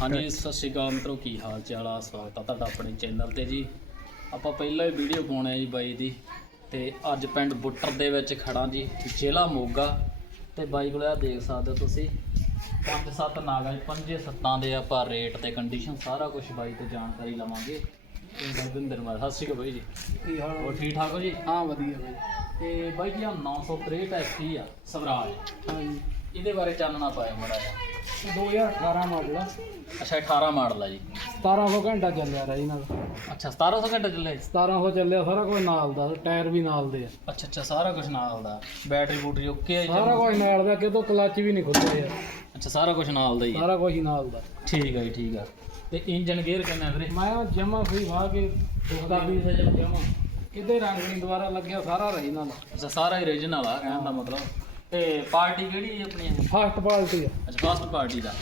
ਹਾਂਜੀ ਸਤਿ ਸ਼੍ਰੀ ਅਕਾਲ ਮਿੱਤਰੋ ਕੀ ਹਾਲ ਚਾਲ ਆ? ਸਵਾਗਤ ਆ ਤੁਹਾਡਾ ਆਪਣੇ ਚੈਨਲ ਤੇ ਜੀ। ਆਪਾਂ ਪਹਿਲਾਂ ਹੀ ਵੀਡੀਓ ਪਾਉਣਾ ਜੀ ਬਾਈ ਦੀ ਤੇ ਅੱਜ ਪਿੰਡ ਬੁੱਟਰ ਦੇ ਵਿੱਚ ਖੜਾ ਜੀ ਜ਼ਿਲ੍ਹਾ ਮੋਗਾ। ਤੇ ਬਾਈ ਕੋਲ ਆ ਦੇਖ ਸਕਦੇ ਹੋ ਤੁਸੀਂ ਪੰਜ ਸੱਤ ਨਾਗਾ ਪੰਜੇ ਸੱਤਾਂ ਦੇ ਆਪਾਂ ਰੇਟ ਤੇ ਕੰਡੀਸ਼ਨ ਸਾਰਾ ਕੁਝ ਬਾਈ ਤੋਂ ਜਾਣਕਾਰੀ ਲਵਾਂਗੇ। ਤੇ ਬਲਵਿੰਦਰ ਮਾਰ ਸਤਿ ਸ਼੍ਰੀ ਅਕਾਲ ਬਾਈ ਜੀ। ਕੀ ਹਾਲ ਹੋਰ ਠੀਕ ਠਾਕ ਹੋ ਜੀ? ਹਾਂ ਵਧੀਆ ਬਾਈ। ਤੇ ਬਾਈ ਜੀ ਆ 963 ਐਫੀ ਆ ਸਵਰਾਜ। ਹਾਂ ਜੀ ਇਹਦੇ ਬਾਰੇ ਚਾਨਣਾ ਪਾਇਆ ਮੜਾ ਇਹ 2018 ਮਾਡਲ ਆ। ਅੱਛਾ 18 ਮਾਡਲ ਆ ਜੀ। 1700 ਘੰਟਾ ਚੱਲਿਆ ਰਹੀ ਨਾਲ। ਅੱਛਾ 1700 ਘੰਟੇ ਚੱਲੇ 1700 ਚੱਲਿਆ ਸਾਰਾ ਕੁਝ ਨਾਲ ਦਾ ਟਾਇਰ ਵੀ ਨਾਲ ਦੇ ਆ। ਅੱਛਾ ਅੱਛਾ ਸਾਰਾ ਕੁਝ ਨਾਲ ਦਾ। ਬੈਟਰੀ ਬੂਟਰੀ ਓਕੇ ਆ ਜੀ? ਸਾਰਾ ਕੁਝ ਨਾਲ ਦਾ ਕਿਤੋਂ ਕਲੱਚ ਵੀ ਨਹੀਂ ਖੁੱਲਿਆ ਯਾਰ। ਅੱਛਾ ਸਾਰਾ ਕੁਝ ਨਾਲ ਦਾ ਹੀ ਆ। ਸਾਰਾ ਕੁਝ ਹੀ ਨਾਲ ਦਾ। ਠੀਕ ਆ ਜੀ ਠੀਕ ਆ। ਤੇ ਇੰਜਨ ਗੇਅਰ ਕਿੰਨਾ ਵੀਰੇ? ਮੈਂ ਜਮਾ ਫਰੀ ਕੇ ਵੀ ਸੀ ਜਦ ਜਮਾ। ਕਿਤੇ ਰੰਗ ਨਹੀਂ ਦੁਬਾਰਾ ਲੱਗਿਆ ਸਾਰਾ ਰਹੀ ਨਾਲ ਅੱਛਾ ਸਾਰਾ ਹੀ origignal ਆ ਕਹਿਣ ਦਾ ਮਤਲਬ। ਤੇ ਪਾਰਟੀ ਕਿਹੜੀ ਹੈ ਆਪਣੀ ਫਸਟ ਕੁਆਲਿਟੀ ਆ। ਅੱਛਾ ਫਸਟ ਪਾਰਟੀ ਦਾ।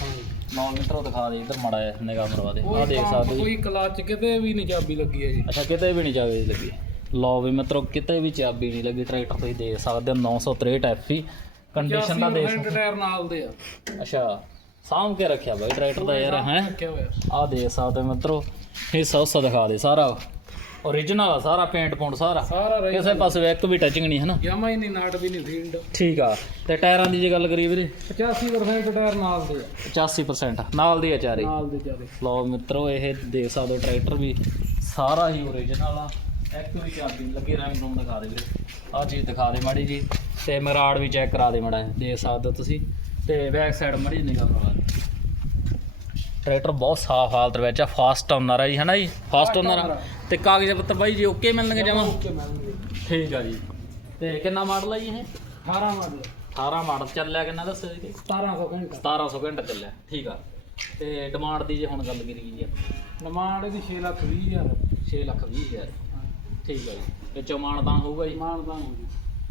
9 ਮੀਟਰ ਦਿਖਾ ਦੇ ਇਧਰ ਮੜਾ ਨਿਗਾਹ ਮਰਵਾ ਦੇ। ਆ ਦੇਖ ਸਕਦੇ ਜੀ। ਕੋਈ ਕਲੱਚ ਕਿਤੇ ਵੀ ਨਹੀਂ ਚਾਬੀ ਲੱਗੀ ਹੈ ਜੀ। ਅੱਛਾ ਕਿਤੇ ਵੀ ਨਹੀਂ ਚਾਬੀ ਲੱਗੀ। ਲਓ ਵੀ ਮਿੱਤਰੋ ਕਿਤੇ ਵੀ ਚਾਬੀ ਨਹੀਂ ਲੱਗੀ ਟਰੈਕਟਰ ਤੁਸੀਂ ਦੇਖ ਸਕਦੇ ਹੋ 963 ਐਫੀ ਕੰਡੀਸ਼ਨ ਦਾ ਦੇਖ 80% ਟਾਇਰ ਨਾਲ ਦੇ ਆ। ਅੱਛਾ ਸਾਂਭ ਕੇ ਰੱਖਿਆ ਬਾਈ ਟਰੈਕਟਰ ਦਾ ਯਾਰ ਹੈ? ਰੱਖਿਆ ਹੋਇਆ। ਆ ਦੇਖ ਸਕਦੇ ਹੋ ਮਿੱਤਰੋ ਇਹ ਸੌਸਾ ਦਿਖਾ ਦੇ ਸਾਰਾ। Origignal ਆ ਸਾਰਾ ਪੇਂਟ ਪੌਂਟ ਸਾਰਾ। ਸਾਰਾ ਰਹੀ ਕਿਸੇ ਪਾਸੇ ਇੱਕ ਵੀ ਟੱਚਿੰਗ ਨਹੀਂ ਹੈ ਨਾ ਜਮਾ ਹੀ ਨਹੀਂ ਨਾਟ ਵੀ ਨਹੀਂ ਫੀਲਡ ਠੀਕ ਆ। ਤੇ ਟਾਇਰਾਂ ਦੀ ਜੇ ਗੱਲ ਕਰੀਏ ਵੀਰੇ? 85% ਟਾਇਰ ਨਾਲ ਦੇ ਆ। 85% ਨਾਲ ਦੀ ਆ ਚਾਰੇ। ਨਾਲ ਦੇ ਚਾਰੇ। ਲਓ ਮਿੱਤਰੋ ਇਹ ਦੇਖ ਸਕਦੇ ਹੋ ਟਰੈਕਟਰ ਵੀ। ਸਾਰਾ ਹੀ origignal ਆ। ਇੱਕ ਵੀ ਚਾਬੀ ਲੱਗੀ ਰੰਗ ਰੂਮ ਦਿਖਾ ਦੇ ਵੀਰੇ। ਆ ਚੀਜ਼ ਦਿਖਾ ਦੇ ਮਾੜੀ ਜੀ। ਤੇ ਮਰਾੜ ਵੀ ਚੈੱਕ ਕਰਾ ਦੇ ਮਾੜਾ ਦੇਖ ਸਕਦੇ ਹੋ ਤੁਸੀਂ। ਤੇ ਬੈਕ ਸਾਈਡ ਮੜੀ ਨਿਗਾਹ ਟਰੈਕਟਰ ਬਹੁਤ ਸਾਫ਼ ਹਾਲਤ ਵਿੱਚ ਆ ਫਾਸਟ ਓਨਰ ਆ ਜੀ ਹਨਾ ਜੀ? ਫਾਸਟ ਓਨਰ ਆ। ਤੇ ਕਾਗਜ਼ ਪੱਤਰ ਬਾਈ ਜੀ ਓਕੇ ਮਿਲਣਗੇ ਜਮਾ? ਓਕੇ ਮਿਲਣਗੇ। ਠੀਕ ਆ ਜੀ। ਤੇ ਕਿੰਨਾ ਮਾਡਲ ਆ ਜੀ ਇਹ? 18 ਮਾਡਲ 18 ਮਾਡਲ ਚੱਲਿਆ ਕਿੰਨਾ ਦੱਸੋ ਜੀ? 1700 ਘੰਟਾ। 1700 ਘੰਟਾ ਚੱਲਿਆ ਠੀਕ ਆ। ਤੇ ਡਿਮਾਂਡ ਦੀ ਜੇ ਹੁਣ ਗੱਲ ਕਰੀਏ ਜੀ ਡਿਮਾਂਡ ਇਹਦੀ 6 ਲੱਖ 20 ਹਜ਼ਾਰ। 6 ਲੱਖ 20 ਹਜ਼ਾਰ। ਠੀਕ ਆ ਜੀ। ਵਿੱਚੋਂ ਮਾਨਦਾਨ ਹੋਊਗਾ ਜੀ? ਮਾਨਦਾਨ ਹੋ ਜੀ।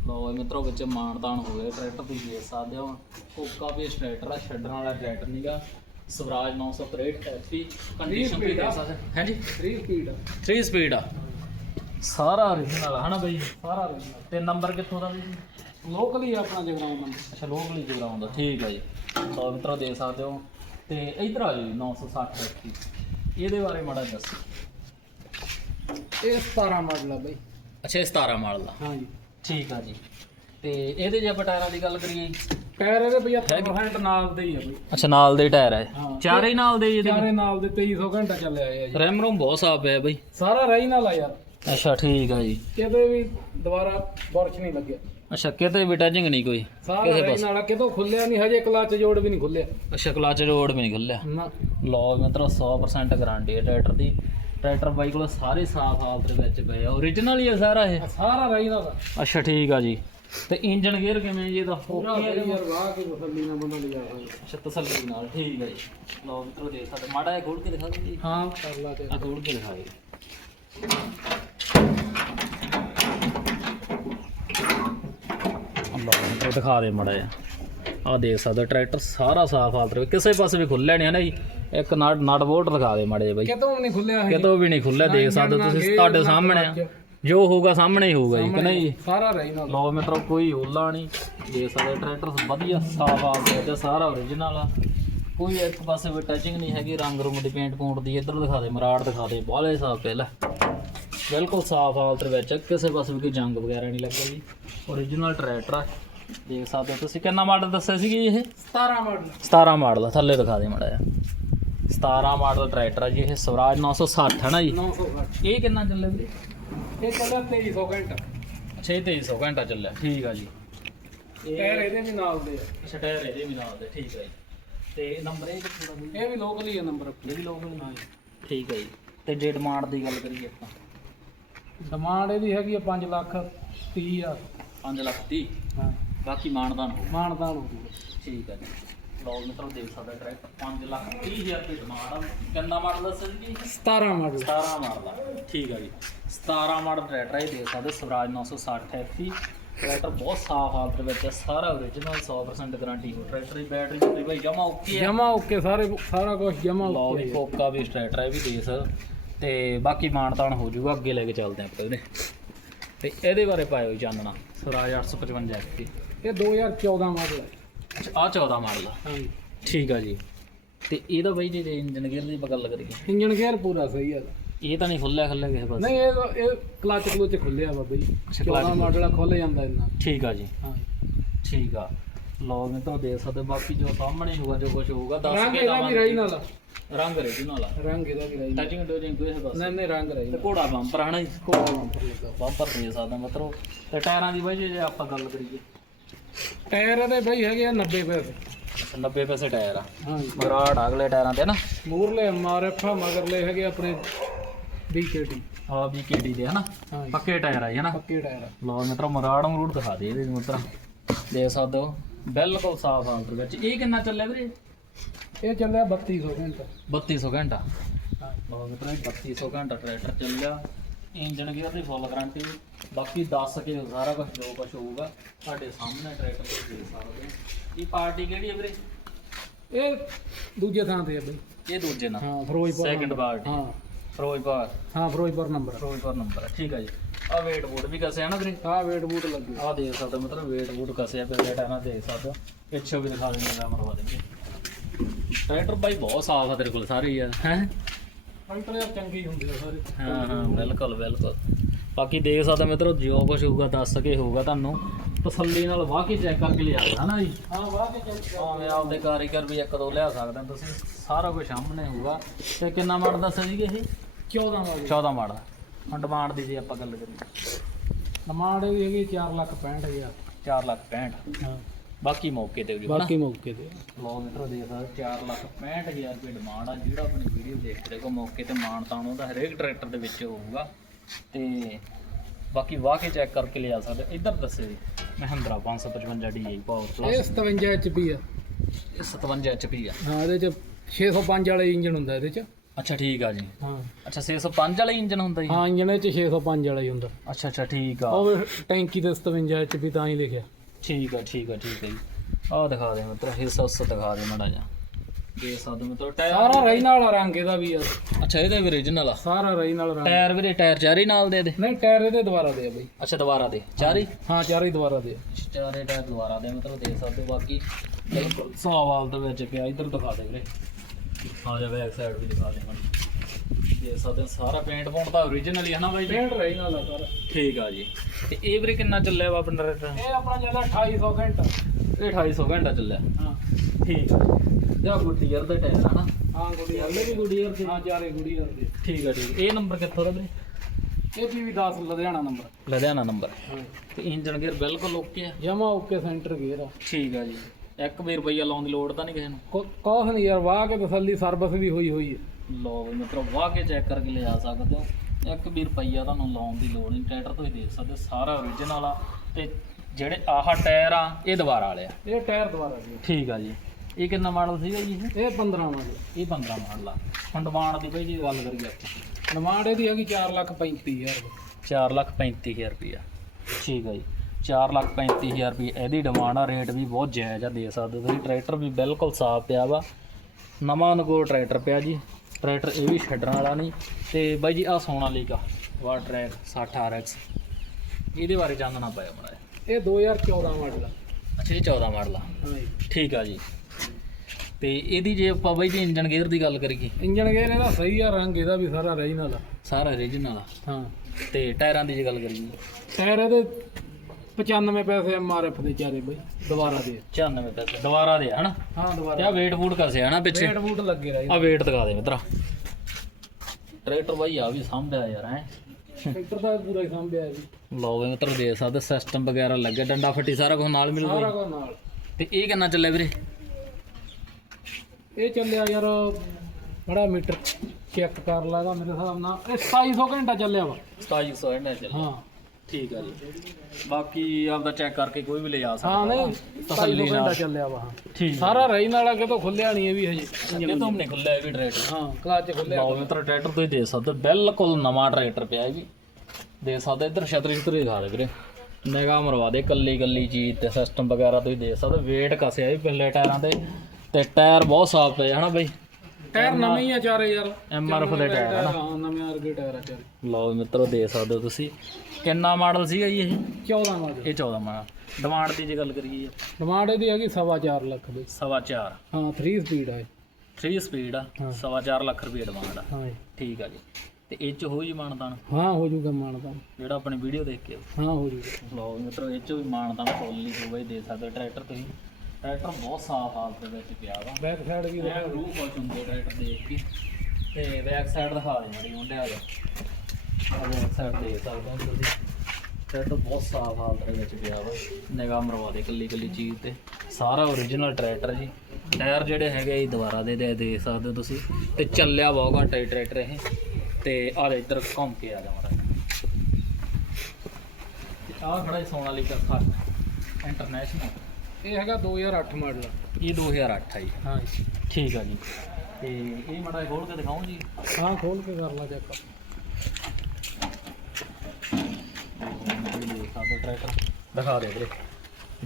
ਲਓ ਇਹ ਮਿੱਤਰੋ ਵਿੱਚ ਮਾਨਦਾਨ ਹੋ ਗਿਆ ਟਰੈਕਟਰ ਤੁਸੀਂ ਦੇਖ ਸਕਦੇ ਹੋ। ਕੋਕਾ ਵੀ ਟਰੈਕਟਰ ਆ ਛੱਡਣ ਵਾਲਾ ਟਰੈਕਟਰ ਨਹੀਂਗਾ ਸਵਰਾਜ 963 ਐਚਪੀ ਕੰਡੀਸ਼ਨ ਵੀ speed ਦੇਖ ਆ। ਸਕਦੇ ਹਾਂਜੀ? 3 ਸਪੀਡ 3 ਸਪੀਡ ਆ। ਸਾਰਾ origignal ਆ ਹਨਾ ਬਈ? ਸਾਰਾ ਰਹੀ ਤੇ ਨੰਬਰ ਕਿੱਥੋਂ ਦਾ ਵੀ? ਲੋਕਲੀ ਆਪਣਾ ਜਗਰਾਉਂ ਨੰਬਰ ਅੱਛਾ ਲੋਕਲੀ ਜਗਰਾਉਂ ਦਾ। ਠੀਕ ਆ ਜੀ। ਸੋ ਮਿੱਤਰੋ ਦੇਖ ਸਕਦੇ ਹੋ। ਤੇ ਇਧਰ ਆ ਜੀ 960 ਐਚਪੀ ਇਹਦੇ ਬਾਰੇ ਮਾੜਾ ਦੱਸੋ। ਇਹ 17 ਮਾਡਲ ਆ ਬਾਈ। ਅੱਛਾ ਇਹ 17 ਮਾਡਲ ਦਾ ਹਾਂ ਜੀ ਠੀਕ ਆ ਜੀ। ਤੇ ਇਹਦੇ ਜੇ ਆਪਾਂ ਟਾਇਰਾਂ ਦੀ ਗੱਲ ਕਰੀਏ ਟਾਇਰ ਇਹਦੇ 75% ਨਾਲ ਦੇ ਹੀ ਆ ਬਾਈ। ਅੱਛਾ ਨਾਲ ਦੇ ਟਾਇਰ ਹੈ ਹਾਂ। ਚਾਰੇ ਹੀ ਨਾਲ ਦੇ ਜੀ ਇਹਦੇ ਚਾਰੇ ਨਾਲ ਦੇ 2300 ਘੰਟਾ ਚੱਲਿਆ ਆ ਜੀ। ਰੈਮ ਰੋਮ ਬਹੁਤ ਸਾਫ਼ ਹੈ ਬਈ। ਸਾਰਾ ਰਹੀ ਨਾਲ ਆ ਯਾਰ। ਅੱਛਾ ਠੀਕ ਆ ਜੀ। ਕਿਤੇ ਵੀ ਦੁਬਾਰਾ ਬਰਸ਼ ਨਹੀਂ ਲੱਗਿਆ। ਅੱਛਾ ਕਿਤੇ ਵੀ ਟੱਚਿੰਗ ਨਹੀਂ ਕੋਈ? ਸਾਰਾ ਕਿਸੇ ਰਹੀ ਨਾਲ ਆ, ਕਿਤੋਂ ਖੁੱਲਿਆ ਨਹੀਂ ਹਜੇ ਕਲੱਚ ਜੋੜ ਵੀ ਨਹੀਂ ਖੁੱਲਿਆ। ਅੱਛਾ ਕਲਚ ਰੋਡ ਵੀ ਨਹੀਂ ਖੁੱਲਿਆ। ਨਾ। ਲਓ ਮਤਲਬ 100% ਗਾਰੰਟੀ ਹੈ ਟਰੈਕਟਰ ਦੀ। ਟਰੈਕਟਰ ਬਾਈ ਕੋਲ ਸਾਰੇ ਸਾਫ਼ ਹਾਲਤ ਦੇ ਵਿੱਚ ਪਏ ਆ। ਓਰੀਜਨਲ ਹੀ ਹੈ ਸਾਰਾ ਇਹ? ਸਾਰਾ ਰਹੀ ਨਾਲ ਆ। ਅੱਛਾ ਠੀਕ ਆ ਜੀ। ਤੇ ਇੰਜਨ ਗੇਅਰ ਕਿਵੇਂ ਜੀ ਇਹਦਾ? ਪੂਰਾ ਓਕੇ ਹੈ ਜੀ? ਯਾਰ ਵਾਹ ਕੇ ਤਸੱਲੀ ਨਾਲ ਬੰਦਾ ਲਿਜਾ ਸਕਦਾ ਅੱਛਾ ਤਸੱਲੀ ਨਾਲ ਠੀਕ ਹੈ ਜੀ। ਲਓ ਮਿੱਤਰੋ ਦੇਖ ਸਕਦੇ ਮਾੜਾ ਜਿਹਾ ਖੋਲ ਕੇ ਦਿਖਾ ਦਿਓ ਜੀ। ਹਾਂ ਕਰ ਲਾ ਤੇ ਆ ਖੋਲ ਕੇ ਦਿਖਾ ਦਿਓ। ਅੱਲਾਹ ਮਿੱਤਰੋ ਦਿਖਾ ਦੇ ਮਾੜਾ ਜਿਹਾ। ਆ ਦੇਖ ਸਕਦੇ ਹੋ ਟਰੈਕਟਰ ਸਾਰਾ ਸਾਫ਼ ਹਾਲਤ ਵਿੱਚ ਕਿਸੇ ਪਾਸੇ ਵੀ ਖੁੱਲਿਆ ਨਹੀਂ ਹੈ ਨਾ ਜੀ ਇੱਕ ਨਟ ਨਟ ਬੋਲਟ ਦਿਖਾ ਦੇ ਮਾੜੇ ਜਿਹੇ ਬਾਈ। ਕਿਤੋਂ ਵੀ ਨਹੀਂ ਖੁੱਲਿਆ ਕਿਤੋਂ ਵੀ ਨਹੀਂ ਖੁੱਲਿਆ ਦੇਖ ਸਕਦੇ ਹੋ ਤੁਸੀਂ ਤੁਹਾਡੇ ਸਾਹਮਣੇ ਆ। ਜੋ ਹੋਊਗਾ ਸਾਹਮਣੇ ਹੀ ਹੋਊਗਾ ਜੀ ਕਿ ਨਹੀਂ? ਜੀ ਸਾਰਾ ਰਹੀ ਨਾਲ ਲਓ ਮਿੱਤਰੋ ਕੋਈ ਓਲਾ ਨਹੀਂ। ਦੇਖ ਸਕਦੇ ਟਰੈਕਟਰ ਵਧੀਆ ਸਾਫ਼ ਹਾਲਤ ਵਿੱਚ ਸਾਰਾ origignal ਆ। ਕੋਈ ਇੱਕ ਪਾਸੇ ਵੀ ਟੱਚਿੰਗ ਨਹੀਂ ਹੈਗੀ ਰੰਗ ਰੁੰਗ ਦੀ ਪੇਂਟ ਪੂੰਟ ਦੀ ਇੱਧਰ ਦਿਖਾ ਦੇ ਮਰਾੜ ਦਿਖਾ ਦੇ ਬਾਹਲੇ ਸਾਫ਼ ਪਹਿਲਾਂ ਬਿਲਕੁਲ ਸਾਫ਼ ਹਾਲਤ ਵਿੱਚ ਆ, ਕਿਸੇ ਪਾਸੇ ਵੀ ਕੋਈ ਜੰਗ ਵਗੈਰਾ ਨਹੀਂ ਲੱਗਾ ਜੀ। origignal ਟਰੈਕਟਰ ਆ। ਦੇਖ ਸਕਦੇ ਹੋ ਤੁਸੀਂ ਕਿੰਨਾ ਮਾਡਲ ਦੱਸਿਆ ਸੀ ਜੀ ਇਹ? 17 ਮਾਡਲ 17 ਮਾਡਲ ਆ ਥੱਲੇ ਦਿਖਾ ਦੇ ਮੜਾ ਜਿਹਾ। 17 ਮਾਡਲ ਟਰੈਕਟਰ ਆ ਜੀ ਇਹ ਸਵਰਾਜ 960 ਹੈ ਨਾ ਜੀ? 960 ਇਹ ਕਿੰਨਾ ਚੱਲੇ ਵੀਰੇ? ਇਹ ਚੱਲਿਆ 2300 ਘੰਟਾ। ਅੱਛਾ ਇਹ 2300 ਘੰਟਾ ਚੱਲਿਆ। ਠੀਕ ਆ ਜੀ। ਟਾਇਰ ਇਹਦੇ ਵੀ ਨਾਲ ਦੇ ਆ। ਅੱਛਾ ਟਾਇਰ ਇਹਦੇ ਵੀ ਨਾਲ ਦੇ ਠੀਕ ਹੈ ਜੀ। ਤੇ ਨੰਬਰ ਇਹ ਕਿੱਥੋਂ ਦਾ ਬਈ ਇਹ ਵੀ ਲੋਕਲੀ ਆ ਨੰਬਰ ਇਹ ਵੀ ਲੋਕ ਨਹੀਂ ਠੀਕ ਹੈ ਜੀ। ਤੇ ਜੇ ਡਿਮਾਂਡ ਦੀ ਗੱਲ ਕਰੀਏ ਆਪਾਂ। ਡਿਮਾਂਡ ਇਹਦੀ ਹੈਗੀ ਆ 5 ਲੱਖ 30 ਹਜ਼ਾਰ। 5 ਲੱਖ 30 ਹਾਂ। ਬਾਕੀ ਮਾਨਦਾਨ ਹੋ ਮਾਨਦਾਨ ਹੋ ਠੀਕ ਹੈ ਜੀ। ਲਓ ਮਿੱਤਰੋ ਦੇਖ ਸਕਦੇ ਟਰੈਕਟਰ 5 ਲੱਖ 30 ਹਜ਼ਾਰ ਦੀ ਡਿਮਾਂਡ ਆ ਕਿੰਨਾ ਮਾਡਲ ਦੱਸਿਆ ਜੀ? 17 ਮਾਡਲ। 17 ਮਾਡਲ ਆ। ਠੀਕ ਹੈ ਜੀ। 17 ਮਾਡਲ ਟਰੈਕਟਰ ਇਹ ਦੇਖ ਸਕਦੇ ਸਵਰਾਜ 960 ਐਫੀ ਟਰੈਕਟਰ ਬਹੁਤ ਸਾਫ਼ ਹਾਲਤ ਵਿੱਚ ਹੈ ਸਾਰਾ origignal 100% ਗਾਰੰਟੀ ਹੋ ਟਰੈਕਟਰ ਦੀ ਬੈਟਰੀ ਜਿਹੜੀ ਭਾਈ ਜਮਾ ਓਕੇ ਆ। ਜਮਾ ਓਕੇ ਸਾਰੇ ਸਾਰਾ ਕੁਝ ਜਮਾ ਲਓ ਓਕੇ ਵੀ ਕੋਕਾ ਵੀ ਟਰੈਕਟਰ ਹੈ ਵੀ ਦੇਸ ਤੇ ਬਾਕੀ ਮਾਨਤਾਨ ਹੋ ਜਾਊਗਾ ਅੱਗੇ ਲੈ ਕੇ ਚੱਲਦੇ ਆਪਾਂ ਇਹਦੇ। ਤੇ ਇਹਦੇ ਬਾਰੇ ਪਾਇਓ ਚਾਨਣਾ। ਸਵਰਾਜ 855 ਐਫੀ ਇਹ 2014 ਮਾਡਲ ਹੈ ਆ 14 ਮਾਡਲ ਆ। ਹਾਂਜੀ। ਠੀਕ ਆ ਜੀ। ਤੇ ਇਹਦਾ ਬਾਈ ਜੀ ਜੇ ਇੰਜਨ ਗੇਅਰ ਦੀ ਆਪਾਂ ਗੱਲ ਕਰੀਏ। ਇੰਜਣ ਗੇਅਰ ਪੂਰਾ ਸਹੀ ਆ। ਇਹ ਤਾਂ ਨਹੀਂ ਖੁੱਲਿਆ ਖੁੱਲਿਆ ਕਿਸੇ ਪਾਸੇ? ਨਹੀਂ ਇਹ ਇਹ ਕਲਚ ਕਲਚ ਖੁੱਲਿਆ ਬਾਬਾ ਜੀ ਅੱਛਾ, 14 clutch ਮਾਡਲ ਖੁੱਲ ਜਾਂਦਾ ਇੰਨਾ। ਠੀਕ ਆ ਜੀ। ਹਾਂ। ਠੀਕ ਆ। ਲੋ ਮੈਂ ਤਾਂ ਦੇਖ ਸਕਦੇ ਬਾਕੀ ਜੋ ਸਾਹਮਣੇ ਹੋਊਗਾ ਜੋ ਕੁਝ ਹੋਊਗਾ ਦੱਸ ਰੰਗ ਕੇ ਇਹਦਾ ਵੀ ਰਹੀ ਨਾਲ ਰੰਗ ਰੀਜਨਲ ਆ। ਰੰਗ ਇਹਦਾ ਵੀ ਰਹੀ ਨਾਲ। ਟੱਚਿੰਗ ਡੋਜਿੰਗ ਕੋਈ ਬਸ ਨਹੀਂ ਨਹੀਂ ਰੰਗ ਰਹੀ ਤੇ ਨਾਲ। ਘੋੜਾ ਬੰਪਰ ਹਨਾ ਜੀ? ਲੱਗਾ ਬੰਪਰ ਦੇ ਸਕਦਾ ਮਤਲਬ। ਤੇ ਟਾਇਰਾਂ ਦੀ ਬਾਈ ਜੇ ਆਪਾਂ ਗੱਲ ਕਰੀਏ। ਟਾਇਰ ਇਹਦੇ ਬਈ ਹੈਗੇ ਆ 90 ਪੈਸੇ। 90 ਪੈਸੇ ਟਾਇਰ ਆ। ਹਾਂ ਜੀ ਮਰਾੜ ਅਗਲੇ ਟਾਇਰਾਂ ਤੇ ਨਾ। ਮੂਰਲੇ ਐਮਆਰਐਫ ਮਗਰਲੇ ਹੈਗੇ ਆਪਣੇ ਬੀਕੇਟੀ ਆ ਕੇਡੀ ਦੇ ਹਨਾ ਹਾਂ ਜੀ ਪੱਕੇ ਟਾਇਰ ਆ ਜੀ ਹਨਾ ਪੱਕੇ ਟਾਇਰ ਆ। ਲੋ ਮਿੱਤਰੋ ਮਰਾੜ ਮਰੂੜ ਦਿਖਾ ਦੇ ਇਹਦੇ ਮਿੱਤਰ। ਦੇਖ ਸਕਦੇ ਹੋ ਬਿਲਕੁਲ ਸਾਫ਼ ਹਾਲਤ ਵਿੱਚ। ਇਹ ਕਿੰਨਾ ਚੱਲਿਆ ਵੀਰੇ? ਇਹ ਚੱਲਿਆ 3200 ਘੰਟਾ। 3200 ਘੰਟਾ। ਹਾਂ। ਲੋ ਮਿੱਤਰੋ ਇਹ 3200 ਘੰਟਾ ਟਰੈਕਟਰ ਚੱਲਿਆ। ਇੰਜਨ ਗੇਅਰ ਦੀ ਫੁੱਲ ਗਾਰੰਟੀ ਬਾਕੀ ਦੱਸ ਕੇ ਸਾਰਾ ਕੁਝ ਜੋ ਕੁਝ ਹੋਊਗਾ ਤੁਹਾਡੇ ਸਾਹਮਣੇ ਟਰੈਕਟਰ ਤੇ ਦੇਖ ਸਕਦੇ ਹੋ ਇਹ ਪਾਰਟੀ ਕਿਹੜੀ ਹੈ ਵੀਰੇ? ਇਹ ਦੂਜੇ ਥਾਂ ਤੇ ਆ ਬਈ। ਇਹ ਦੂਜੇ ਨਾਲ। ਹਾਂ ਫਿਰੋਜ਼ਪੁਰ ਸੈਕਿੰਡ। ਪਾਰਟੀ ਹਾਂ। ਫਿਰੋਜ਼ਪੁਰ। ਹਾਂ ਫਿਰੋਜ਼ਪੁਰ ਨੰਬਰ ਫਿਰੋਜ਼ਪੁਰ ਨੰਬਰ ਹੈ ਠੀਕ ਹੈ ਜੀ। ਆ ਵੇਟ ਬੋਰਡ ਵੀ ਕਸੇ ਨਾ ਵੀਰੇ? ਆ ਵੇਟ ਬੂਟ ਲੱਗੇ। ਆ ਦੇਖ ਸਕਦੇ ਹੋ, ਮਤਲਬ ਵੇਟ ਬੂਟ ਕਸਿਆ ਪਿਆ ਵੇਟ ਨਾ ਦੇਖ ਸਕਦੇ ਹੋ ਪਿੱਛੋਂ ਵੀ ਦਿਖਾ ਦਿੰਦੇ ਮਰਵਾ ਦੇਂਗੇ ਟਰੈਕਟਰ ਬਾਈ ਬਹੁਤ ਸਾਫ਼ ਆ ਤੇਰੇ ਕੋਲ ਸਾਰੇ ਯਾਰ ਹੈ? ਫਾਈਟਰ ਯਾਰ ਚੰਗੀ ਹੁੰਦੀ ਆ ਸਾਰੇ। ਹਾਂ ਹਾਂ ਬਿਲਕੁਲ ਬਿਲਕੁਲ। ਬਾਕੀ ਦੇਖ ਸਕਦੇ ਮਿੱਤਰੋ ਜੋ ਕੁਝ ਹੋਊਗਾ ਦੱਸ ਸਕੇ ਹੋਊਗਾ ਤੁਹਾਨੂੰ। ਤਸੱਲੀ ਨਾਲ ਵਾਹ ਕੇ ਚੈੱਕ ਕਰਕੇ ਲਿਆ ਹਨਾ ਜੀ। ਹਾਂ ਵਾਹ ਕੇ ਚੱਲ ਭਾਵੇਂ ਆਪਦੇ ਕਾਰੀਗਰ ਵੀ ਇੱਕ ਦੋ ਲਿਆ ਸਕਦੇ ਤੁਸੀਂ ਸਾਰਾ ਕੁਝ ਸਾਹਮਣੇ ਹੋਊਗਾ। ਤੇ ਕਿੰਨਾ ਮਾਡਲ ਦੱਸਿਆ ਸੀਗੇ ਇਹ? 14 ਵਾਲੀ 14 ਮਾਡਲ। ਹੁਣ ਡਿਮਾਂਡ ਦੀ ਜੇ ਆਪਾਂ ਗੱਲ ਕਰੀਏ। ਡਿਮਾਂਡ ਇਹਦੀ ਹੈਗੀ 4 ਲੱਖ 65 ਹਜ਼ਾਰ। 4 ਲੱਖ 65 ਹਾਂ। ਬਾਕੀ ਮੌਕੇ ਤੇ ਵੀ ਬਾਕੀ ਮੌਕੇ ਤੇ। ਕਿਲੋਮੀਟਰ ਦੇ ਦਾ 4 ਲੱਖ 65000 ਰੁਪਏ ਡਿਮਾਂਡ ਆ ਜਿਹੜਾ ਆਪਣੀ ਵੀਡੀਓ ਦੇਖ ਰਹੇ ਕੋ ਮੌਕੇ ਤੇ ਮਾਣ ਤਾਣ ਉਹਦਾ ਹਰੇਕ ਟਰੈਕਟਰ ਦੇ ਵਿੱਚ ਹੋਊਗਾ। ਤੇ ਬਾਕੀ ਵਾਹ ਕੇ ਚੈੱਕ ਕਰਕੇ ਲਿਆ ਸਕਦੇ ਇੱਧਰ ਦੱਸੇ। ਮਹਿੰਦਰਾ 555 DI ਪਾਵਰ ਇਹ ਪਲੱਸ 57 HP ਆ। ਇਹ 57 HP ਆ। ਹਾਂ ਇਹਦੇ ਚ 605 ਵਾਲਾ ਇੰਜਨ ਹੁੰਦਾ ਇਹਦੇ ਚ। ਅੱਛਾ ਠੀਕ ਆ ਜੀ। ਹਾਂ। ਅੱਛਾ 605 ਵਾਲਾ ਇੰਜਨ ਹੁੰਦਾ ਜੀ? ਹਾਂ ਇੰਜਨ ਇਹ ਚ 605 ਵਾਲਾ ਹੀ ਹੁੰਦਾ। ਅੱਛਾ ਅੱਛਾ ਠੀਕ ਆ। ਉਹ ਟੈਂਕੀ ਤੇ 57 HP ਤਾਂ ਹੀ ਲਿਖਿਆ। ਠੀਕ ਆ ਠੀਕ ਆ ਠੀਕ ਆ ਜੀ। ਆਹ ਦਿਖਾ ਦੇ ਮਤਲਬ ਹਿੱਸਾ ਹੁੱਸਾ ਦਿਖਾ ਦੇ ਮੜਾ ਜਾ ਦੇ ਸਕਦੇ ਮਤਲਬ ਟਾਇਰ ਸਾਰਾ ਰਹੀ ਨਾਲ ਰੰਗ ਇਹਦਾ ਵੀ ਆ। ਅੱਛਾ ਇਹਦਾ ਵੀ origignal ਆ। ਸਾਰਾ ਰਹੀ ਨਾਲ ਰੰਗ। ਟਾਇਰ ਵੀਰੇ ਟਾਇਰ ਚਾਰੇ ਨਾਲ ਦੇ ਦੇ ਨਹੀਂ ਟਾਇਰ ਇਹਦੇ ਦੁਬਾਰਾ ਦੇ ਆ ਬਈ। ਅੱਛਾ ਦੁਬਾਰਾ ਦੇ। ਚਾਰੇ? ਹਾਂ ਚਾਰੇ ਹੀ ਦੁਬਾਰਾ ਦੇ ਆ। ਚਾਰੇ ਟਾਇਰ ਦੁਬਾਰਾ ਦੇ ਮਤਲਬ ਦੇਖ ਸਕਦੇ ਹੋ ਬਾਕੀ। ਬਿਲਕੁਲ ਸਵਾਲ ਦੇ ਵਿੱਚ ਪਿਆ ਇਧਰ ਦਿਖਾ ਦੇ ਵੀਰੇ। ਆ ਜਾ ਬੈਕ ਸਾਈਡ ਵੀ ਦਿਖਾ ਦੇ ਮੈਨੂੰ ਦੇਖ ਸਕਦੇ ਹੋ ਸਾਰਾ ਪੇਂਟ ਪਾਉਣ ਤਾਂ origignal ਹੀ ਹੈ ਨਾ ਬਾਈ ਜੀ? ਪੇਂਟ ਰਹੀ ਨਾਲ ਆ ਸਾਰਾ। ਠੀਕ ਆ ਜੀ। ਤੇ ਇਹ ਵੀਰੇ ਕਿੰਨਾ ਚੱਲਿਆ ਵਾ ਆਪਣਾ ਟਰੈਕਟਰ ਇਹ ਆਪਣਾ ਚੱਲਦਾ 2800 ਘੰਟਾ। ਇਹ 250 ਘੰਟਾ ਚੱਲਿਆ। ਹਾਂ। ਠੀਕ ਆ ਜਾਂ। ਗੁੱਡੀ ਯਾਰ ਦੇ ਟਾਇਰ ਹਨਾ ਹਾਂ ਗੁੜੀ ਹਲੇ ਵੀ ਗੁੱਡੀ ਯਾਰ ਦੇ। ਹਾਂ ਚਾਰੇ ਗੁੜੀ ਦੇ। ਠੀਕ ਆ ਠੀਕ ਇਹ ਨੰਬਰ ਕਿੱਥੋਂ ਦਾ ਵੀਰੇ? ਇਹ ਵੀ 10 ਲੁਧਿਆਣਾ ਨੰਬਰ। ਲੁਧਿਆਣਾ ਨੰਬਰ। ਹਾਂ। ਤੇ ਇੰਜਨ ਗੇਅਰ ਬਿਲਕੁਲ ਓਕੇ ਆ। ਜਮਾ ਓਕੇ ਸੈਂਟਰ ਗੇਅਰ ਆ। ਠੀਕ ਆ ਜੀ। ਇੱਕ ਵੀ ਰੁਪਈਆ ਲਾਉਣ ਦੀ ਲੋੜ ਤਾਂ ਨਹੀਂ ਕਿਸੇ ਨੂੰ। ਕੋ- ਕੁਛ ਨਹੀਂ ਯਾਰ ਵਾਹ ਕੇ ਤਸੱਲੀ ਸਰਵਿਸ ਵੀ ਹੋਈ ਹੋਈ ਹੈ ਲੋ ਮਤਲਬ ਵਾਹ ਕੇ ਚੈੱਕ ਕਰਕੇ ਲਿਆ ਸਕਦੇ ਹੋ। ਇੱਕ ਵੀ ਰੁਪਈਆ ਤੁਹਾਨੂੰ ਲਾਉਣ ਦੀ ਲੋੜ ਨਹੀਂ। ਟਰੈਕਟਰ ਤੁਸੀਂ ਦੇਖ ਸਕਦੇ ਹੋ, ਸਾਰਾ origignal ਆ। ਤੇ ਜਿਹੜੇ ਆਹ ਟਾਇਰ ਆ ਇਹ ਦੁਬਾਰਾ ਵਾਲੇ ਆ। ਇਹ ਟਾਇਰ ਦੁਬਾਰਾ ਦੀ ਠੀਕ ਆ ਜੀ। ਇਹ ਕਿੰਨਾ ਮਾਡਲ ਸੀਗਾ ਜੀ ਇਹ? ਇਹ 15 ਵਾਲੀ ਇਹ 15 ਮਾਡਲ ਆ। ਹੁਣ ਡਿਮਾਂਡ ਦੀ ਬਈ ਜੀ ਗੱਲ ਕਰੀਏ ਆਪਾਂ। ਡਿਮਾਂਡ ਇਹਦੀ ਹੈਗੀ 4 ਲੱਖ 35000 4 ਲੱਖ 35000 ਰੁਪਈਆ। ਠੀਕ ਆ ਜੀ। 4 ਲੱਖ 35000 ਰੁਪਏ ਇਹਦੀ ਡਿਮਾਂਡ ਆ ਰੇਟ ਵੀ ਬਹੁਤ ਜਾਇਜ਼ ਆ ਦੇ ਸਕਦੇ ਤੁਸੀਂ। ਟਰੈਕਟਰ ਵੀ ਬਿਲਕੁਲ ਸਾਫ਼ ਪਿਆ ਵਾ। ਨਵਾਂ ਨਗੋ ਟਰੈਕਟਰ ਪਿਆ ਜੀ। ਟਰੈਕਟਰ ਇਹ ਵੀ ਛੱਡਣ ਵਾਲਾ ਨਹੀਂ। ਤੇ ਬਾਈ ਜੀ ਆ ਸੋਨਾਲੀਕਾ ਵਾ ਟਰੈਕ 60 RX ਇਹਦੇ ਬਾਰੇ ਜਾਣਨਾ ਪਿਆ ਮੜਾ ਇਹ 2014 ਮਾਡਲ ਆ। ਅੱਛਾ ਇਹ 14 ਮਾਡਲ ਆ। ਜੀ ਠੀਕ ਆ ਜੀ। ਤੇ ਇਹਦੀ ਜੇ ਆਪਾਂ ਬਾਈ ਜੀ ਇੰਜਨ ਗੇਅਰ ਦੀ ਗੱਲ ਕਰੀਏ। ਇੰਜਨ ਗੇਅਰ ਇਹਦਾ ਸਹੀ ਆ ਰੰਗ ਇਹਦਾ ਵੀ ਸਾਰਾ ਰੀਜਨਲ ਆ। ਸਾਰਾ origignal ਆ। ਹਾਂ। ਤੇ ਟਾਇਰਾਂ ਦੀ ਜੇ ਗੱਲ ਕਰੀਏ। ਟਾਇਰ ਇਹਦੇ 95 ਪੈਸੇ ਐਮਆਰਐਫ ਦੇ ਚਾਰੇ ਬਈ ਦੁਬਾਰਾ ਦੇ। 94 ਪੈਸੇ ਦੁਬਾਰਾ ਦੇ ਹਨਾ? ਹਾਂ ਦੁਬਾਰਾ। ਆ ਵੇਟ ਵੂਟ ਕਸਿਆ ਨਾ ਪਿੱਛੇ? ਰੇਟ ਬੂਟ ਲੱਗੇ ਰਹੀ ਆ ਵੇਟ ਦਿਖਾ ਦੇ ਮਿੱਤਰਾ। ਟਰੈਕਟਰ ਬਾਈ ਆ ਵੀ ਸਾਂਭਿਆ ਯਾਰ ਹੈ? ਟਰੈਕਟਰ ਦਾ ਪੂਰਾ ਹੀ ਸੰਭਿਆ ਜੀ। ਲਓ ਵੀ ਮਿੱਤਰ ਦੇ ਸਕਦੇ ਸਿਸਟਮ ਵਗੈਰਾ ਲੱਗਿਆ ਡੰਡਾ ਫੱਟੀ ਸਾਰਾ ਕੁਝ ਨਾਲ ਮਿਲੂਗਾ। ਸਾਰਾ। ਕੁਝ ਨਾਲ। ਤੇ ਇਹ ਕਿੰਨਾ ਚੱਲਿਆ ਵੀਰੇ? ਇਹ ਚੱਲਿਆ ਯਾਰ ਬੜਾ ਮੀਟਰ ਚੈੱਕ ਕਰ ਲਾਗਾ ਮੇਰੇ ਹਿਸਾਬ ਨਾਲ। ਇਹ 2700 ਘੰਟਾ ਚੱਲਿਆ ਵਾ। 2700 ਇਹਨਾਂ ਚੱਲਿਆ। ਹਾਂ। ਠੀਕ ਆ ਜੀ। ਬਾਕੀ ਆਪਦਾ ਚੈੱਕ ਕਰਕੇ ਕੋਈ ਵੀ ਲੈ ਜਾ ਸਕਦਾ। ਹਾਂ ਨਹੀਂ ਤਸੱਲੀ 2700 ਨਾਲ। ਚੱਲਿਆ ਵਾ। ਹਾਂ ਠੀਕ। ਸਾਰਾ ਰਹੀ ਨਾਲ ਅੱਗੇ ਤੋਂ ਖੁੱਲਿਆ ਨਹੀਂ ਇਹ ਵੀ ਹਜੇ। ਇਹ ਤੋਂ ਨਹੀਂ ਖੁੱਲਿਆ ਇਹ ਵੀ ਟਰੈਕਟਰ ਹਾਂ ਕਲਚ ਖੁੱਲਿਆ। ਲਓ ਮਿੱਤਰ ਟਰੈਕਟਰ ਤੁਸੀਂ ਦੇ ਸਕਦੇ ਹੋ, ਬਿਲਕੁਲ ਨਵਾਂ ਟਰੈਕਟਰ ਪਿਆ ਇਹ ਵੀ। ਦੇ ਸਕਦੇ ਇੱਧਰ ਛਤਰੀ ਛਤਰੀ ਦਿਖਾ ਦੇ ਵੀਰੇ। ਨਿਗਾਹ ਮਰਵਾ ਦੇ ਕੱਲੀ ਕੱਲੀ ਚੀਜ਼ ਤੇ ਸਿਸਟਮ ਵਗੈਰਾ ਤੁਸੀਂ ਦੇ ਸਕਦੇ ਵੇਟ ਕਸਿਆ ਵੀ ਪਿਛਲੇ ਟਾਇਰਾਂ ਤੇ। ਤੇ ਟਾਇਰ ਬਹੁਤ ਸਾਫ਼ ਪਏ ਹਨਾ ਬਈ? ਟਾਇਰ ਨਵੇਂ ਹੀ ਆ ਚਾਰੇ ਯਾਰ। ਐਮਆਰਐਫ ਦੇ ਟਾਇਰ ਹਨਾ? ਹਾਂ ਨਵੇਂ ਵਰਗੇ ਟਾਇਰ ਆ ਚਾਰੇ। ਲਓ ਮਿੱਤਰੋ ਦੇ ਸਕਦੇ ਹੋ ਤੁਸੀਂ। ਕਿੰਨਾ ਮਾਡਲ ਸੀਗਾ ਜੀ ਇਹ? 14 ਮਾਡਲ। ਇਹ 14 ਮਾਡਲ। ਡਿਮਾਂਡ ਦੀ ਜੇ ਗੱਲ ਕਰੀਏ। ਡਿਮਾਂਡ ਇਹਦੀ ਹੈਗੀ ਸਵਾ ਚਾਰ ਲੱਖ ਦੀ। ਸਵਾ ਚਾਰ। ਹਾਂ 3 ਸਪੀਡ ਆ ਇਹ। 3 ਸਪੀਡ ਆ। ਹਾਂ। ਸਵਾ ਚਾਰ ਲੱਖ ਰੁਪਏ ਡਿਮਾਂਡ ਆ। ਹਾਂ ਠੀਕ ਆ ਜੀ। ਤੇ ਇਹ ਚ ਹੋ ਜੀ ਮਾਨਤਾਨ ਹਾਂ ਹੋ ਜੂਗਾ ਮਾਨਤਾ ਜਿਹੜਾ ਆਪਣੀ ਵੀਡੀਓ ਦੇਖ ਕੇ। ਹਾਂ ਹੋ ਜੂਗਾ। ਲਓ ਮਿੱਤਰੋ ਇਹ ਚ ਵੀ ਮਾਨਤਾਨ ਫੁੱਲ ਹੋਵੇ ਦੇ ਸਕਦੇ ਟਰੈਕਟਰ ਤੁਸੀਂ। ਟਰੈਕਟਰ ਬਹੁਤ ਸਾਫ਼ ਹਾਲਤ ਦੇ ਵਿੱਚ ਪਿਆ ਵਾ। ਬੈਕ ਸਾਈਡ ਵੀ ਰੂਹ ਖੁਸ਼ ਹੁੰਦੇ ਟਰੈਕਟਰ ਦੇਖ ਕੇ। ਤੇ ਬੈਕ ਸਾਈਡ ਦਿਖਾ ਦੇ ਮੜੀ ਮੁੰਡੇ ਆ ਜਾ ਆ ਬੈਕ ਸਾਈਡ ਦੇਖ ਸਕਦੇ ਹੋ ਤੁਸੀਂ। ਟਰੈਕਟਰ ਬਹੁਤ ਸਾਫ਼ ਹਾਲਤ ਦੇ ਵਿੱਚ ਪਿਆ ਵਾ। ਨਿਗਾਹ ਮਰਵਾ ਦੇ ਕੱਲੀ ਕੱਲੀ ਚੀਜ਼ ਤੇ। ਸਾਰਾ ਓਰੀਜਨਲ ਟਰੈਕਟਰ ਜੀ। ਟਾਇਰ ਜਿਹੜੇ ਹੈਗੇ ਇਹ ਦੁਬਾਰਾ ਦੇ ਦੇ ਦੇਖ ਸਕਦੇ ਹੋ ਤੁਸੀਂ। ਤੇ ਚੱਲਿਆ ਬਹੁਤ ਘੱਟ ਟਰੈਕਟਰ ਇਹ ਤੇ ਆ ਲੈ ਇੱਧਰ ਘੁੰਮ ਕੇ ਆ ਜਾ ਮਾੜਾ ਆ ਖੜਾ ਜੀ ਸੋਨਾਲੀਕਾ ਫਰ ਇੰਟਰਨੈਸ਼ਨਲ ਇਹ ਹੈਗਾ 2008 ਮਾਡਲ ਇਹ 2008 ਆ ਜੀ। ਹਾਂ ਜੀ। ਠੀਕ ਆ ਜੀ। ਤੇ ਇਹ ਮਾੜਾ ਜਿਹਾ ਖੋਲ ਕੇ ਦਿਖਾਉਂ ਜੀ। ਹਾਂ ਖੋਲ ਕੇ ਕਰ ਲਾ ਚੈੱਕ ਸਾਡਾ ਟਰੈਕਟਰ ਦਿਖਾ ਦੇ ਵੀਰੇ।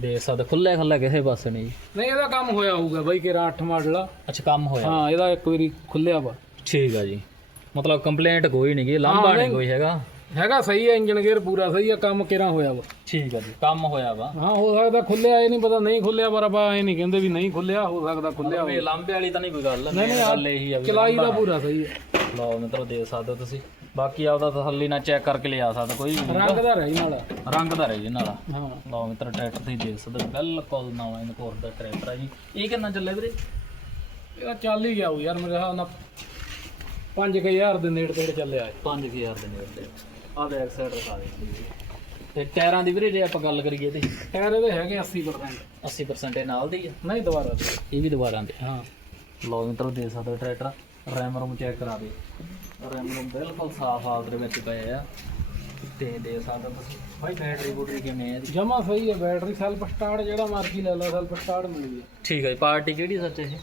ਦੇ ਸਕਦਾ ਖੁੱਲੇ ਖੁੱਲੇ ਕਿਸੇ ਪਾਸੇ ਨਹੀਂ ਜੀ। ਨਹੀਂ ਇਹਦਾ ਕੰਮ ਹੋਇਆ ਹੋਊਗਾ ਬਾਈ ਕਿਰਾ 8 ਮਾਡਲ ਆ। ਅੱਛਾ ਕੰਮ ਹੋਇਆ। ਹਾਂ ਇਹਦਾ ਇੱਕ ਵਾਰੀ ਖੁੱਲਿਆ ਵਾ। ਠੀਕ ਆ ਜੀ। ਮਤਲਬ ਕੰਪਲੇਂਟ ਕੋਈ ਨਹੀਂ ਗੀ ਲਾਂਭਾ ਹਾਂ, ਨਹੀਂ। ਨਹੀਂ। ਕੋਈ ਹੈਗਾ। ਹੈਗਾ ਸਹੀ ਹੈ ਇੰਜਨ ਗੇਅਰ ਪੂਰਾ ਸਹੀ ਆ ਕੰਮ ਕਿਰਾ ਹੋਇਆ ਵਾ। ਠੀਕ ਆ ਜੀ ਕੰਮ ਹੋਇਆ ਵਾ। ਹਾਂ ਹੋ ਸਕਦਾ ਖੁੱਲਿਆ ਇਹ ਨਹੀਂ ਪਤਾ ਨਹੀਂ ਖੁੱਲਿਆ ਪਰ ਆਪਾਂ ਇਹ ਨਹੀਂ ਕਹਿੰਦੇ ਵੀ ਨਹੀਂ ਖੁੱਲਿਆ ਹੋ ਸਕਦਾ ਖੁੱਲਿਆ ਇਹ ਲਾਂਭੇ ਵਾਲੀ ਤਾਂ ਨਹੀਂ ਕੋਈ ਗੱਲ ਨਹੀਂ, ਨਹੀਂ, ਗੱਲ ਇਹੀ ਆ ਵੀ ਚਲਾਈ ਦਾ ਲਾਂਭਾ। ਪੂਰਾ ਸਹੀ ਹੈ ਲਓ ਮਿੱਤਰੋ ਦੇ ਸਕਦੇ ਹੋ ਤੁਸੀਂ। ਬਾਕੀ ਆਪਦਾ ਤਸੱਲੀ ਨਾਲ ਚੈੱਕ ਕਰਕੇ ਲਿਆ ਸਕਦਾ ਕੋਈ ਵੀ ਰੰਗ ਦਾ ਰਹੀ ਨਾਲ। ਰੰਗ ਦਾ ਰਹੀ ਨਾਲ। ਹਾਂ। ਲਓ ਮਿੱਤਰ ਟਰੈਕਟਰ ਤੁਸੀਂ ਦੇਖ ਸਕਦੇ ਹੋ ਬਿਲਕੁਲ ਨਵਾਂ ਇਨਕੋਰ ਦਾ ਟਰੈਕਟਰ ਆ ਜੀ। ਇਹ ਕਿੰਨਾ ਚੱਲੇ ਵੀਰੇ? ਇਹਦਾ ਚੱਲ ਹੀ ਗਿਆ ਉਹ ਯਾਰ ਮੇਰੇ ਹਿਸਾਬ ਨਾਲ 5000 ਦੇ ਨੇੜੇ ਤੇੜੇ ਚੱਲਿਆ ਹੈ 5000 ਦੇ ਨੇੜੇ ਆ ਬੈਕ ਸਾਈਡ ਦਿਖਾ ਦੇ ਤੇ ਟਾਇਰਾਂ ਦੀ ਵੀਰੇ ਜੇ ਆਪਾਂ ਗੱਲ ਕਰੀਏ ਤੇ ਟਾਇਰ ਇਹਦੇ ਹੈਗੇ 80% 80% ਇਹ ਨਾਲ ਦੇ ਹੀ ਆ। ਨਹੀਂ ਦੁਬਾਰਾ ਇਹ ਵੀ ਦੁਬਾਰਾ ਦੇ। ਹਾਂ। ਲਓ ਮਿੱਤਰੋ ਦੇ ਸਕਦੇ ਟਰੈਕਟਰ। ਰੈਮ ਰੂਮ ਚੈੱਕ ਕਰਾ ਦੇ ਰੈਮ ਰੂਮ ਬਿਲਕੁਲ ਸਾਫ਼ ਹਾਲਤ ਦੇ ਵਿੱਚ ਪਏ ਆ। ਤੇ ਦੇ ਸਕਦੇ ਹੋ ਤੁਸੀਂ। ਭਾਈ ਬੈਟਰੀ ਬੂਟਰੀ ਕਿਵੇਂ ਹੈ ਜਮਾ ਸਹੀ ਹੈ ਬੈਟਰੀ ਸੈਲਫ ਸਟਾਰਟ ਜਿਹੜਾ ਮਰਜ਼ੀ ਲੈ ਲਓ ਸੈਲਫ ਸਟਾਰਟ ਮਿਲਦੀ ਹੈ ਠੀਕ ਹੈ ਜੀ ਪਾਰਟੀ ਕਿਹੜੀ ਸੱਚ ਇਹ?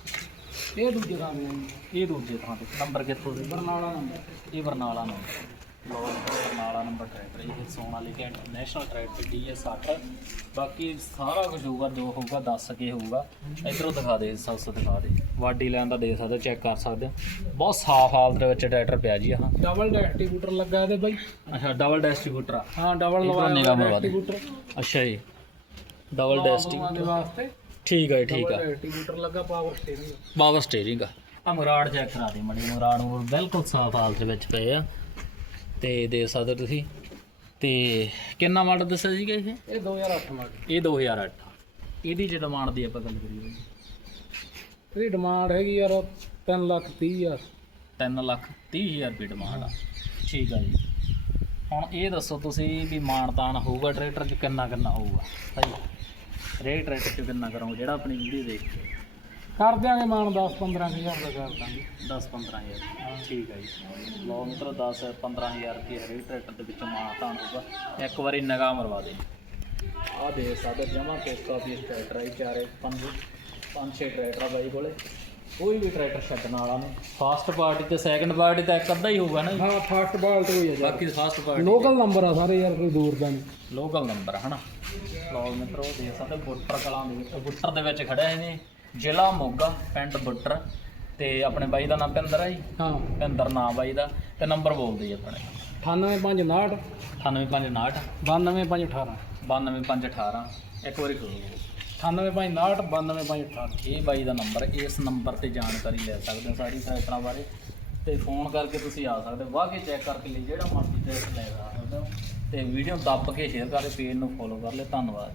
ਇਹ ਦੂਜੇ ਥਾਂ ਤੇ ਹੈ ਇਹ ਦੂਜੇ ਥਾਂ ਤੇ। ਨੰਬਰ ਕਿੱਥੋਂ ਦੇ? ਬਰਨਾਲਾ ਨੰਬਰ। ਇਹ ਬਰਨਾਲਾ ਨੰਬਰ। ਲਓ ਬਰਨਾਲਾ ਨੰਬਰ ਟਰੈਕਟਰ ਇਹ ਸੋਨਾਲੀਕਾ ਇੰਟਰਨੈਸ਼ਨਲ ਟਰੈਕਟਰ DS 60 ਬਾਕੀ ਸਾਰਾ ਕੁਝ ਹੋਊਗਾ ਜੋ ਹੋਊਗਾ ਦੱਸ ਕੇ ਹੋਊਗਾ। ਇਧਰੋਂ ਦਿਖਾ ਦੇ ਸੱਸ ਦਿਖਾ ਦੇ। ਵਾਡੀ ਲੈਣ ਦਾ ਦੇ ਸਕਦੇ ਚੈੱਕ ਕਰ ਸਕਦੇ ਹੋ। ਬਹੁਤ ਸਾਫ਼ ਹਾਲਤ ਦੇ ਵਿੱਚ ਟਰੈਕਟਰ ਪਿਆ ਜੀ ਆਹ ਡਬਲ ਡਿਸਟ੍ਰੀਬਿਊਟਰ ਲੱਗਾ ਇਹਦੇ ਬਾਈ। ਅੱਛਾ ਡਬਲ ਡਿਸਟ੍ਰੀਬਿਊਟਰ ਆ। ਹਾਂ ਡਬਲ ਲਵਾਇਆ ਦੇ। ਡਿਸਟ੍ਰੀਬਿਊਟਰ ਅੱਛਾ ਜੀ। ਡਬਲ ਦੇ ਡਿਸਟ੍ਰੀਬਿਊਟਰ ਠੀਕ ਹੈ ਠੀਕ ਆ। ਡਿਸਟ੍ਰੀਬਿਊਟਰ ਲੱਗਾ ਪਾਵਰ ਸਟੀਅਰਿੰਗ ਪਾਵਰ ਸਟੀਅਰਿੰਗ ਆ। ਮੁਰਾੜ ਚੈੱਕ ਕਰਾ ਦੇ ਮੜੀ ਮੁਰਾੜ ਨੂੰ ਬਿਲਕੁਲ ਸਾਫ਼ ਹਾਲਤ ਦੇ ਵਿੱਚ ਪਏ ਆ। ਤੇ ਦੇ ਸਕਦੇ ਹੋ ਤੁਸੀਂ। ਤੇ ਕਿੰਨਾ ਮਾਡਲ ਦੱਸਿਆ ਸੀਗਾ ਇਹ? ਇਹ 2008 ਮਾਡਲ। ਇਹ 2008 ਇਹਦੀ ਜੇ ਡਿਮਾਂਡ ਦੀ ਆਪਾਂ ਗੱਲ ਕਰੀਏ ਇਹਦੀ ਡਿਮਾਂਡ ਹੈਗੀ ਯਾਰ 3 ਲੱਖ 30 ਹਜ਼ਾਰ। 3 ਲੱਖ 30 ਹਜ਼ਾਰ ਰੁਪਏ ਡਿਮਾਂਡ ਆ। ਠੀਕ ਆ ਜੀ। ਹੁਣ ਇਹ ਦੱਸੋ ਤੁਸੀਂ ਵੀ ਮਾਨਤਾਨ ਹੋਊਗਾ ਟਰੈਕਟਰ 'ਚ ਕਿੰਨਾ ਕਿੰਨਾ ਹੋਊਗਾ? ਸਹੀ ਰੇਟ ਟਰੈਕਟਰ 'ਚ ਕਿੰਨਾ ਕਰੋਗੇ? ਜਿਹੜਾ ਆਪਣੀ ਵੀਡੀਓ ਦੇਖ ਕੇ। ਕਰ ਦਿਆਂਗੇ ਮਾਨ 10 15 ਹਜ਼ਾਰ ਦਾ ਕਰ ਦਾਂਗੇ 10 15000 ਠੀਕ ਹੈ ਜੀ। ਲਓ ਮਿੱਤਰੋ 10 15000 ਰੁਪਏ ਹਰੇਕ ਟਰੈਕਟਰ ਦੇ ਵਿੱਚੋਂ ਮਾਨਤਾਨ ਹੋਊਗਾ ਇੱਕ ਵਾਰੀ ਨਿਗਾਹ ਮਰਵਾ ਦੇ। ਆਹ ਦੇ ਸਾਡੇ ਜਮਾ ਕੋਸਟਾ ਪੀਸ ਟਰੈਕਟਰ ਹੈ ਚਾਰੇ ਪੰਜ ਪੰਜ ਛੇ ਟਰੈਕਟਰ ਆ ਬਾਈ ਕੋਲੇ। ਕੋਈ ਵੀ ਟਰੈਕਟਰ ਛੱਡਣ ਵਾਲਾ ਨਹੀਂ। ਫਾਸਟ ਪਾਰਟੀ ਤੇ ਸੈਕੰਡ ਪਾਰਟੀ ਤਾਂ ਇੱਕ ਅੱਧਾ ਹੀ ਹੋਊਗਾ ਨਾ। ਹਾਂ ਫਸਟ ਬਾਲ ਤੋਂ ਹੀ ਹੈ ਬਾਕੀ ਫਾਸਟ ਪਾਰਟੀ ਲੋਕਲ ਨੰਬਰ ਆ ਸਾਰੇ ਯਾਰ ਕੋਈ ਦੂਰ ਦਾ ਨਹੀਂ। ਲੋਕਲ ਨੰਬਰ ਹਨਾ। ਲਓ ਮਿੱਤਰੋ ਸਕਦੇ ਹੋ ਬੁੱਟਰ ਕਲਾਂ ਦੇ ਵਿੱਚ ਬੁੱਟਰ ਦੇ ਵਿੱਚ ਖੜਿਆ ਨੇ। ਜ਼ਿਲ੍ਹਾ ਮੋਗਾ ਪਿੰਡ ਬੁੱਟਰ ਤੇ ਆਪਣੇ ਬਾਈ ਦਾ ਨਾਮ ਪਿੰਦਰ ਹੈ ਜੀ? ਹਾਂ। ਪਿੰਦਰ ਨਾਮ ਬਾਈ ਦਾ ਤੇ ਨੰਬਰ ਬੋਲਦੇ ਜੀ ਆਪਣੇ। 98559 98559 92518 92518 ਇੱਕ ਵਾਰੀ ਖੋਲੋ 98559 92518 ਇਹ ਬਾਈ ਦਾ ਨੰਬਰ ਇਸ ਨੰਬਰ ਤੇ ਜਾਣਕਾਰੀ ਲੈ ਸਕਦੇ ਹੋ ਸਾਰੀ ਟਰੈਕਟਰਾਂ ਬਾਰੇ। ਤੇ ਫੋਨ ਕਰਕੇ ਤੁਸੀਂ ਆ ਸਕਦੇ ਹੋ। ਵਾਹ ਕੇ ਚੈੱਕ ਕਰਕੇ ਲਈ ਜਿਹੜਾ ਮਰਜ਼ੀ ਟਰੈਕਟਰ ਲੈ ਸਕਦੇ ਹੋ। ਤੇ ਵੀਡੀਓ ਦੱਬ ਕੇ ਸ਼ੇਅਰ ਕਰਕੇ ਪੇਜ ਨੂੰ ਫੋਲੋ ਕਰ ਲਿਓ। ਧੰਨਵਾਦ।